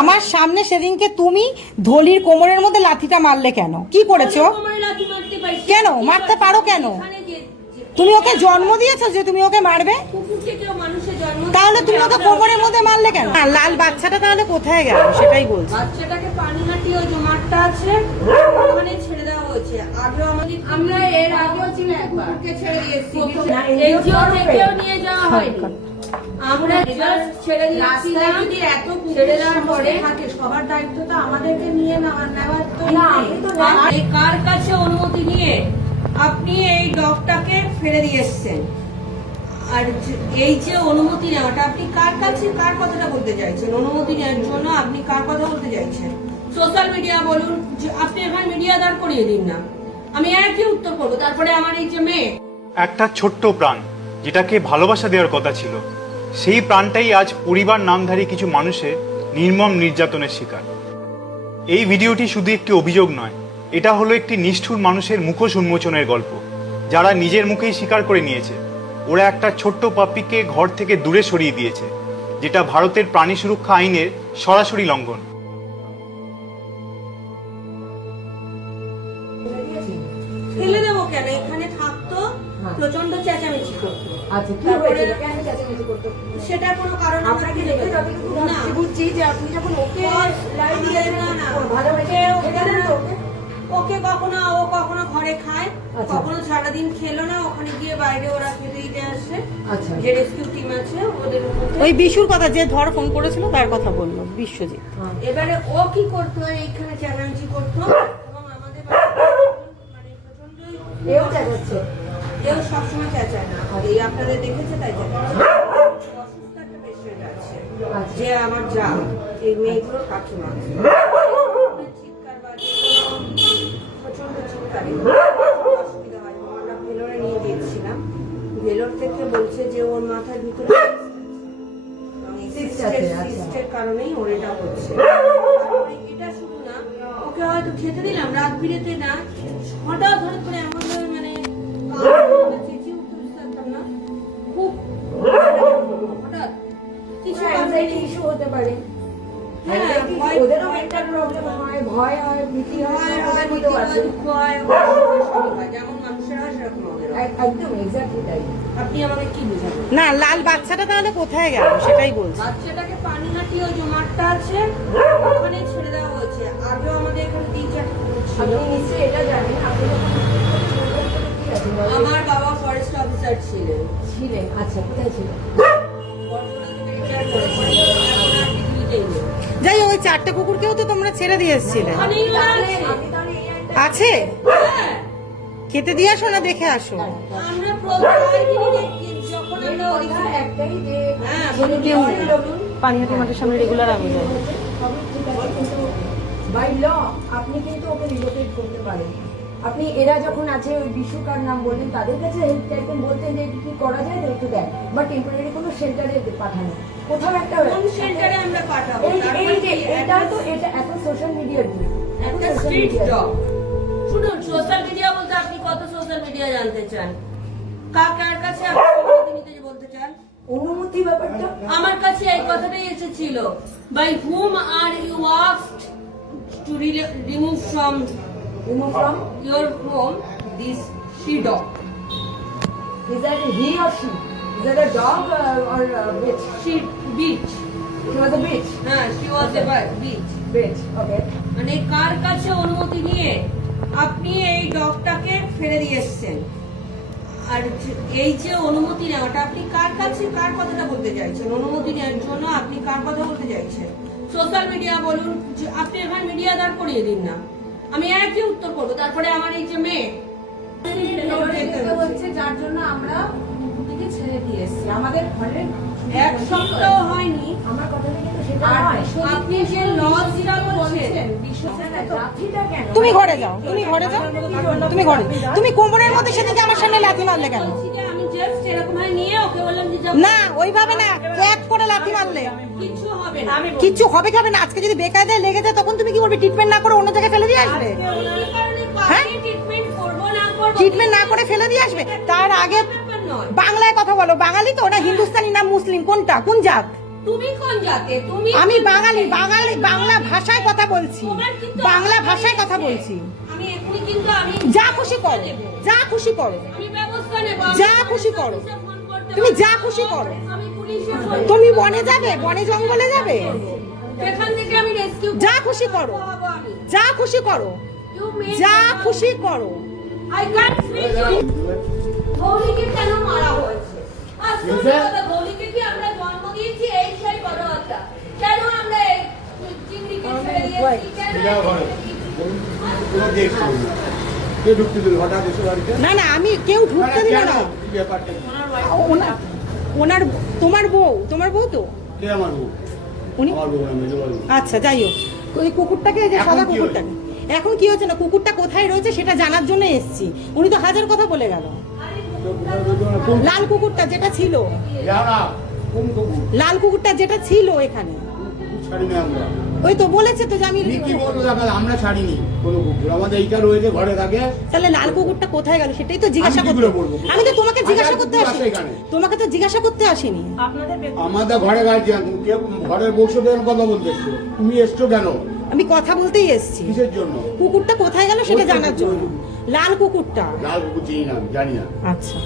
আমার সামনে সেদিনকে তুমি ধলির কোমরের মধ্যে লাথিটা মারলে কেন? কি করেছ? কোমরে লাথি মারতে পারি। কেন? মারতে পারো কেন? তুমি ওকে জন্ম দিয়েছ যে তুমি ওকে মারবে? কুকুরকে কেউ মানুষের জন্ম তাহলে তুমি ওকে কোমরের মধ্যে মারলে কেন? লাল বাচ্চাটা তাহলে কোথায় গেল? সেটাই বলছি। বাচ্চাটাকে পানিহাটি ওই যে মাঠটা আছে ওখানে ছেড়ে দেওয়া হয়েছে। আগেও আমাদের আমরা এর আগেও ছিল একবার। ছেড়ে দিয়েছি। এনজিও থেকেও নিয়ে যাওয়া হয়নি। আমরা ছেড়ে দিয়েছিলাম এত ছেড়ে দেওয়ার পরে থাকে সবার দায়িত্ব তো আমাদেরকে নিয়ে নেওয়ার নেওয়ার তো না, কার কাছে অনুমতি নিয়ে আপনি এই ডগটাকে ফেলে দিয়ে এসছেন? আর এই যে অনুমতি নেওয়াটা আপনি কার কাছে কার কথাটা বলতে চাইছেন? অনুমতি নেওয়ার জন্য আপনি কার কথা বলতে চাইছেন? সোশ্যাল মিডিয়া বলুন যে আপনি এখানে মিডিয়া দাঁড় করিয়ে দিন না। আমি একই উত্তর করব তারপরে আমার এই যে মেয়ে। একটা ছোট্ট প্রাণ যেটাকে ভালোবাসা দেওয়ার কথা ছিল। সেই প্রাণটাই আজ পরিবার নামধারী কিছু মানুষের নির্মম নির্যাতনের শিকার। এই ভিডিওটি শুধু একটি অভিযোগ নয় এটা হলো একটি নিষ্ঠুর মানুষের মুখোশ উন্মোচনের গল্প যারা নিজের মুখেই স্বীকার করে নিয়েছে। ওরা একটা ছোট্ট পাপ্পিকে ঘর থেকে দূরে সরিয়ে দিয়েছে যেটা ভারতের প্রাণী সুরক্ষা আইনের সরাসরি লঙ্ঘন। ফেলে দেবো কেন? এখানে থাকতো প্রচণ্ড চেঁচামেচি করতো। আচ্ছা কি তারপরে- হয়েছিল? সেটার কোনো কারণ আপনাকে দেখে যতটুকু না। বুঝছি- বুঝছি যে আপনি যখন ওকে লাই দিয়ে না, না। ভালোবেসে ওকে- কখনো ও কখনো ঘরে খায় আচ্ছা। কখনো সারাদিন খেলো না ওখানে গিয়ে বাইরে ওরা খেতে দিতে আসে। আচ্ছা। যে রেস্কিউ টিম আছে ওদের ওই বিশুর কথা যে ধর ফোন করেছিল তার কথা বলল বিশ্বজিৎ। হ্যাঁ। এবারে ও কি করতো এইখানে চেঁচামেচি করতো এবং আমাদের মানে এও চেঁচাচ্ছে কেউ সবসময় চেঁচায় না। আর এই আপনাদের দেখেছে তাই চেঁচাচ্ছে অসুস্থ একটা পেশেন্ট আছে আচ্ছা। যে আমার যা এই মেয়েগুলোর কাকিমা। চিৎকার বাজে প্রচণ্ড চিৎকারে। অসুবিধা হয় আমরা ভেলোরে নিয়ে গিয়েছিলাম। ভেলোর থেকে বলছে যে ওর মাথার ভিতরে আচ্ছা। সিস্টের কারণেই ওর এটা হচ্ছে। এটা শুধু না ওকে হয়তো খেতে দিলাম রাত বিরেতে না। হঠাৎ হঠাৎ করে এমন ভয় হয় ভীতি হয় হয়, হয়, দুঃখ হয়, যেমন মানুষের হয় সেরকম ওদেরও। এক- একদম এক্স্যাক্টলি তাই। আপনি আমাকে কি বুঝাবেন? না লাল বাচ্চাটা তাহলে কোথায় গেল? সেটাই বলছি। বাচ্চাটাকে পানিহাটি ওই যে মাঠটা আছে ওখানে ছেড়ে দেওয়া হয়েছে। আগেও আমাদের এখানে তিন চারটে আপনি নিশ্চয়ই এটা জানেন আপনি? আমার বাবা ফরেস্ট অফিসার ছিলেন। ছিলেন আচ্ছা কোথায় ছিলেন? রিটায়ার যাই হোক, ওই চারটে কুকুরকেও তো তোমরা ছেড়ে দিয়ে এসছিলে। আছে। খেতে দিয়ে আসো না দেখে আসো? হ্যাঁ, পানিহাটি মাঠের সামনে রেগুলার আমি যাই বাই ল আপনি কিন্তু ওকে রিলোকেট করতে পারেন। আপনি এরা যখন আছে ওই বিশ্বকার নাম বললেন তাদের কাছে হেল্প চাইতেন বলতেন যে কি করা যায়? একটু দেন বা টেম্পোরারি কোনো সেন্টারে পাঠানো। কোথাও একটা কোন সেন্টারে আমরা পাঠাবো এই তারপরে এই যে কি এটা এত সোশ্যাল মিডিয়ার যুগ একটা স্ট্রিট যুগ। শুনুন সোশ্যাল মিডিয়া বলতে আপনি কত সোশ্যাল মিডিয়া জানতে চান? কার কার কাছে আপনি নিতে বলতে চান? অনুমতি ব্যাপারটা? আমার কাছে এই কথাটাই এসেছিল। Bye hmm are you asked to remove from remove from your home this she dog is that he or she is that a dog or bitch she bitch হ্যাঁ মানে কার কাছে অনুমতি নিয়ে আপনি এই ডগটাকে ফেলে দিয়ে এসছেন? আর এই যে অনুমতি নেওয়াটা আপনি কার কাছে কার কথাটা বলতে চাইছেন? অনুমতি নেওয়ার জন্য আপনি কার কথা বলতে চাইছেন? সোশ্যাল মিডিয়া বলুন আপনি এখানে মিডিয়া দাঁড় করিয়ে দিন না। আমি একই উত্তর করব তারপরে আমার এই যে মেয়ে হচ্ছে যার জন্য আমরা ছেড়ে দিয়ে এসেছি। আমাদের ঘরের এক সপ্তাহ হয়নি। আমার কথাটা কিন্তু সেটা নয়। আপনি যে লসটা বলছেন তুমি ঘরে যাও তুমি ঘরে যাও। তুমি ঘরে। তুমি কোমরের মধ্যে সেদিকে আমার সামনে লাথি মারলে কেন? বলছি যে আমি জাস্ট এরকম ভাবে নিয়ে ওকে বললাম যে যাও। না ওইভাবে না করে লাথি মারলে। কিচ্ছু হবে হবে না? আজকে যদি বেকায়দায় লেগে যায় তখন তুমি কি করবে ট্রিটমেন্ট না করে অন্য জায়গায় ফেলে দিয়ে আসবে? হ্যাঁ? ট্রিটমেন্ট না করব ট্রিটমেন্ট না করে ফেলে দিয়ে আসবে? তার আগে। বাংলায় কথা বলো বাঙালি তো না হিন্দুস্তানি না মুসলিম? কোনটা? কোন জাত? তুমি কোন জাতে? তুমি আমি বাঙালি বাঙালি বাংলা ভাষায় কথা বলছি। বাংলা ভাষায় কথা বলছি। আমি এখনই কিন্তু আমি যা খুশি করো যা খুশি করো। আমি ব্যবস্থা নেব। যা খুশি করো। তুমি যা খুশি করো। তুমি বনে যাবে? বনে জঙ্গলে যাবে? সেখান থেকে আমি রেস্কিউ যা খুশি করো। যা খুশি করো। যা খুশি করো। আই ক্যান্ট স্পিক ইউ গৌরীকে কেন মারা হয়েছে? কথা গৌরীকে কি আমরা জন্ম দিয়েছি? এই সেই বড় কথা কেন আমরা এই চিংড়িকে ছেড়ে দিয়েছি? কেন না। না না আমি কেউ ঢুকতে দিল না? ওনার ওনার তোমার বউ তোমার বউ তো? উনি? আচ্ছা যাই হোক। ওই কুকুরটাকে যে এখন সাদা কি কুকুরটাকে। এখন কি হচ্ছে না? কুকুরটা কোথায় রয়েছে সেটা জানার জন্য এসেছি। উনি তো হাজার কথা বলে গেল। লাল কুকুরটা যেটা ছিল। যাও না কোন কুকুর লাল কুকুরটা যেটা ছিল এখানে। ওই তো বলেছে তো যে আমি কি বলব দেখা আমরা ছাড়িনি কোনো কুকুর। আমাদের এইটা রয়েছে ঘরে থাকে। তাহলে লাল কুকুরটা কোথায় গেল? সেটাই তো জিজ্ঞাসা করতে আমি তো তোমাকে জিজ্ঞাসা করতে কুকুর আসি আছে এখানে। তোমাকে তো জিজ্ঞাসা করতে আসিনি। আমাদের ঘরে গার্জিয়ান কেউ ঘরের বসে কেন কথা বলতে তুমি এসছো কেন? আমি কথা বলতেই এসেছি। কিসের জন্য? কুকুরটা কোথায় গেল সেটা জানার জন্য? লাল কুকুরটা? লাল কুকুর চিনি না জানি না। আচ্ছা।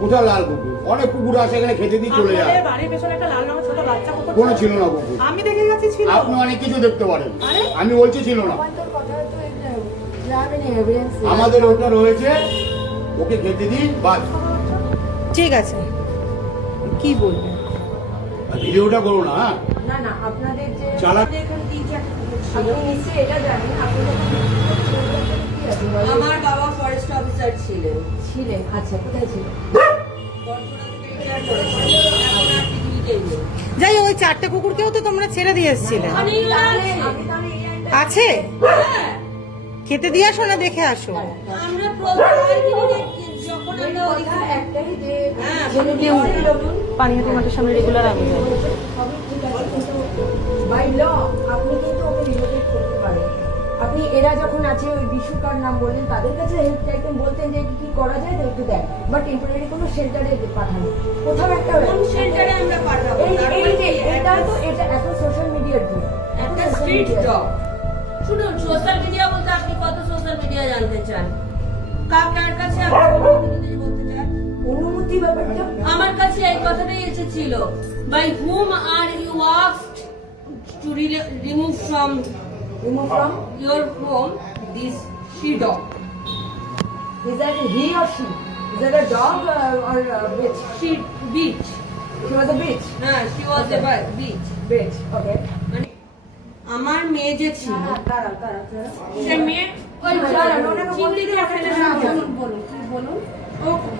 কোথায় লাল কুকুর? অনেক কুকুর আছে এখানে খেতে দিয়ে চলে যায়। আপনাদের বাড়ির পেছনে একটা লাল রঙের ছোট বাচ্চা কুকুর কোনো ছিল। না কুকুর। আমি দেখে গেছি ছিল। আপনি অনেক কিছু দেখতে পারেন। আমি বলছি ছিল না। কথা তো এভিডেন্স আমাদের ওটা রয়েছে। ওকে খেতে দিই বাস ঠিক আছে। কি বলব? ভিডিওটা করো না হ্যাঁ? না না আপনাদের যে চালা আপনাদের এখানে তিন চারটে কুকুর ছিল। আপনি নিশ্চয়ই এটা জানেন আপনি যখন কুকুর ছিলেন, তখন কি আছে? বলেন। আমার বাবা ফরেস্ট অফিসার ছিলেন। ছিলেন? আচ্ছা কোথায় ছিলেন? যাই ওই চারটে কুকুরকেও তো তোমরা ছেড়ে দিয়ে এসেছিলে। আছে। খেতে দিয়ে আসো না দেখে আসো। হ্যাঁ, পানিহাটি মাঠের সামনে রেগুলার আগে সবই আপনি এরা যখন আছে ওই বিশুকার নাম বললেন তাদের কাছে হেল্প চাইতেন বলতেন যে কি করা যায় একটু দেখ। বা টেম্পোরারি কোনো শেল্টারে পাঠানো। কোথাও একটা কোন শেল্টারে আমরা পাঠাবো? এই যে এটা তো এটা এত সোশ্যাল মিডিয়ার যুগ। একটা স্ট্রিট ডগ শুনুন সোশ্যাল মিডিয়া বলতে আপনি কত সোশ্যাল মিডিয়া জানতে চান? কার কার কাছে আপনি অনুমতি বলতে চান? অনুমতি ব্যাপারটা? আমার কাছে এই কথাটাই এসেছিল। Bye hmm are you asked to remove from remove from your home this she dog is that he or she is that a dog or bitch she bitch she was a bitch হ্যাঁ she was a bitch bitch okay মানে আমার মেয়ে যে ছিল সে মেয়ে ওই চিংড়ি ফেলে না, বলুন, বলুন, কি বলুন?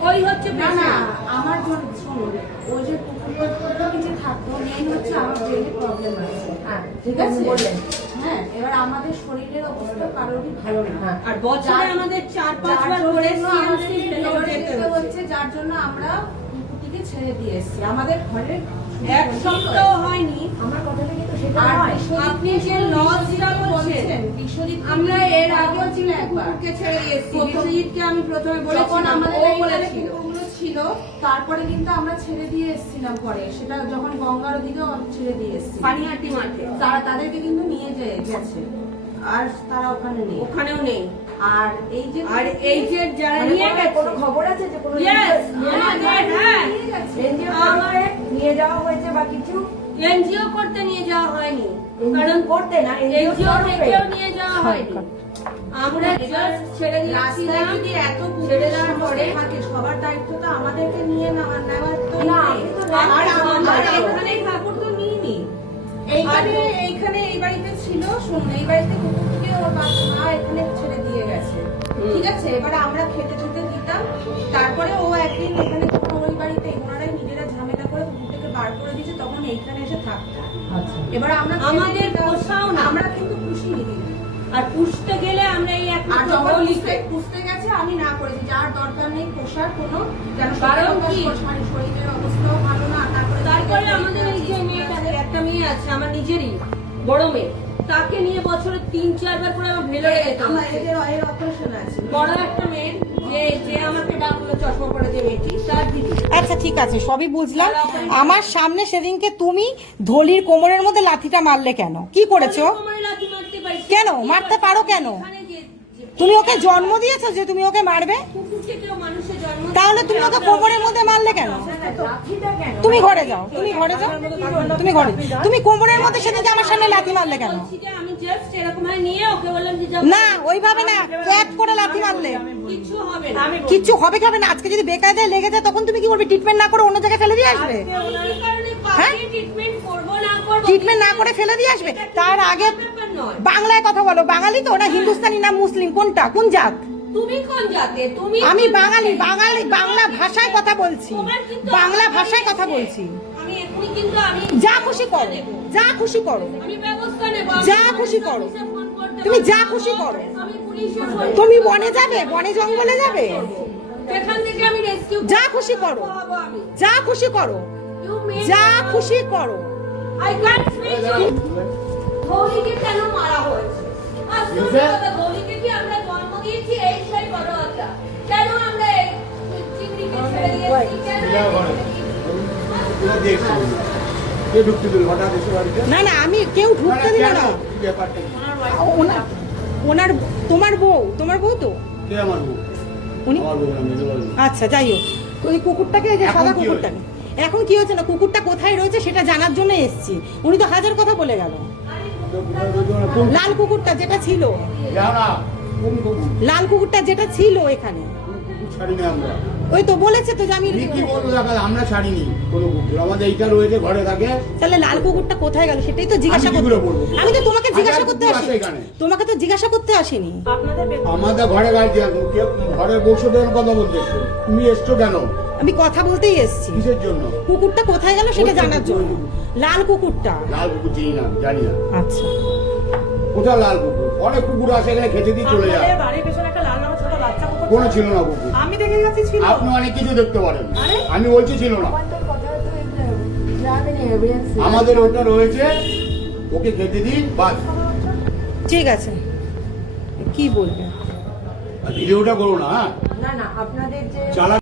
ওই হচ্ছে না না আমার জন্য শুনুন ও যে কুকুরটা নিচে থাকতো মেন হচ্ছে আমার ব্রেনে প্রবলেম আছে। হ্যাঁ, ঠিক আছে? বললেন। হ্যাঁ এবার আমাদের শরীরের অবস্থা কারোরই ভালো না। হ্যাঁ। আর বছরে আমাদের চার পাঁচবার করে আমাদের CMC ভেলোরে যেতে যেতে হচ্ছে। হচ্ছে যার জন্য আমরা কুকুরটিকে ছেড়ে দিয়ে এসেছি। আমাদের ঘরে এক সপ্তাহ হয়নি। আমার কথাটা কিন্তু সেটা আর আপনি যে লসটা বলছেন বিশ্বজিৎ আমরা এর আগেও ছিল একবার কুকুরকে ছেড়ে দিয়েছি বিশ্বজিৎকে আমি প্রথমে বলেছিলাম আমাদের ও বলেছিল। ছিল তারপরে কিন্তু আমরা ছেড়ে দিয়ে এসেছিলাম পরে সেটা যখন গঙ্গার ওদিকেও ছেড়ে দিয়ে এসেছি। পানিহাটি মাঠে। তারা তাদেরকে কিন্তু নিয়ে যে- গেছে। আর তারা ওখানে নেই। ওখানেও নেই। আর এই যে আর এই যে যারা মানে নিয়ে গেছে। কোনো খবর আছে যে কোনো হ্যাঁ। আমার নিয়ে যাওয়া হয়েছে বা কিছু? এনজিও করতে নিয়ে যাওয়া হয়নি। কারণ কারণ করতে না? এনজিও থেকেও নিয়ে যাওয়া হয়নি। আমরা জাস্ট ছেড়ে রাস্তায় যদি এত ছেড়ে দেওয়ার পরে থাকে সবার দায়িত্ব তো আমাদেরকে নিয়ে নেওয়ার নেওয়ার তো না, আর আমার এখানে ঠাকুর তো নিইনি। এইখানে এইখানে এই বাড়িতে ছিল শুনুন এই বাড়িতে কুকুরকে ওর মা এখানে ছেড়ে দিয়ে গেছে। ঠিক আছে? এবার আমরা খেতে খেতে দিতাম। তারপরে ও একদিন এখানে যখন ওই বাড়িতে ওনারাই নিজেরা ঝামেলা করে কুকুরটাকে বার করে দিয়েছে তখন এইখানে এসে থাকতো আচ্ছা। এবার আমরা আমাদের পোষাও না। আমরা আর পুষতে গেলে আমরা এই এক আর যখন পুষতে পুষতে গেছে আমি না করেছি। যার দরকার নেই পোষার কোনো যেন কারণ কি? শরীরের অবস্থাও ভালো না তারপরে তারপরে আমাদের এই যে মেয়েটা একটা মেয়ে আছে আমার নিজেরই বড় মেয়ে তাকে নিয়ে বছরে তিন চারবার করে আমার ভেলোরে যেতে আমার এদের এর অপারেশন আছে বড় একটা মেয়ের যে যে আমাকে ডাকলো চশমা পরে যে মেয়েটি তার আচ্ছা ঠিক আছে সবই বুঝলাম। আমার সামনে সেদিনকে তুমি ধলির কোমরের মধ্যে লাথিটা মারলে কেন? কি করেছ? তোমার লাথি কেন? মারতে পারো কেন? তুমি ওকে জন্ম দিয়েছ যে তুমি ওকে মারবে? তাহলে তুমি ওকে কোমরের মধ্যে মারলে কেন? তুমি ঘরে যাও তুমি ঘরে যাও তুমি ঘরে তুমি কোমরের মধ্যে সেদিনকে আমার সামনে লাথি মারলে কেন? না ওইভাবে না ক্যাট করে লাথি মারলে। কিছু হবে না কিচ্ছু হবে হবে না? আজকে যদি বেকায়দায় লেগে যায় তখন তুমি কি করবে? ট্রিটমেন্ট না করে অন্য জায়গায় ফেলে দিয়ে আসবে? হ্যাঁ? ট্রিটমেন্ট না করে ফেলে দিয়ে আসবে? তার আগে বাংলায় কথা বলো। বাঙালি তো না হিন্দুস্তানি না মুসলিম? কোনটা? কোন জাত? তুমি কোন জাতে? তুমি আমি বাঙালি বাঙালি বাংলা ভাষায় কথা বলছি। বাংলা ভাষায় কথা বলছি। আমি এখনই কিন্তু আমি যা খুশি করো যা খুশি করো। যা খুশি করো। তুমি যা খুশি করো। আমি পুলিশে ফোন তুমি বনে যাবে? বনে জঙ্গলে যাবে? সেখান থেকে আমি যা খুশি করো। যা খুশি করো। যা খুশি করো। ধোলিকে কেন মারা হয়েছে? কথা ধোলিকে কি আমরা জন্ম দিয়েছি? এই সেই বড় কথা কেন আমরা এই চিংড়িকে ছেড়ে দিয়েছি? কেন যা ঘরে। ওরা দেখছে না। না না আমি কেউ ঢুকতে দিল না? ওনার ওনার তোমার বউ তোমার বউ তো? কে আমার বউ? উনি? আমার বউ না মেজো বউ। আচ্ছা যাই হোক। ওই কুকুরটাকে যে এখন সাদা কি কুকুরটাকে। এখন কি হয়েছে না? কুকুরটা কোথায় রয়েছে সেটা জানার জন্য এসেছি। উনি তো হাজার কথা বলে গেল। কোন লাল কুকুরটা যেটা ছিল। লাল কুকুরটা যেটা ছিল এখানে। ওই তো বলেছে তো আমি কি বলব দেখা আমরা ছাড়িনি কোনো কুকুর। আমাদের এইটা রয়েছে ঘরে থাকে। তাহলে লাল কুকুরটা কোথায় গেল? সেটাই তো জিজ্ঞাসা করতে আমি তো তোমাকে জিজ্ঞাসা করতে আসি তোমাকে তো জিজ্ঞাসা করতে আসিনি। আমাদের ঘরে গাড়ি ঘরে বসে কথা বলতে তুমি এসছো কেন? আমি কথা বলতেই এসেছি। কিসের জন্য? কুকুরটা কোথায় গেল সেটা জানার জন্য। লাল কুকুরটা। লাল কুকুর চিনি না জানি না। আচ্ছা। কোথায় লাল কুকুর? অনেক কুকুর আসে এখানে খেতে দিয়ে চলে যায়। বাড়ির পেছনে একটা লাল রঙের ছোট বাচ্চা কুকুর কোনো ছিল। না কুকুর। আমি দেখে গেছি ছিল। আপনি অনেক কিছু দেখতে পারেন। আমি বলছি ছিল না। আমাদের ওটা রয়েছে। ওকে খেতে দিন বাস। ঠিক আছে। কি বলবে? ভিডিওটা করো না হ্যাঁ? না না আপনাদের যে চালা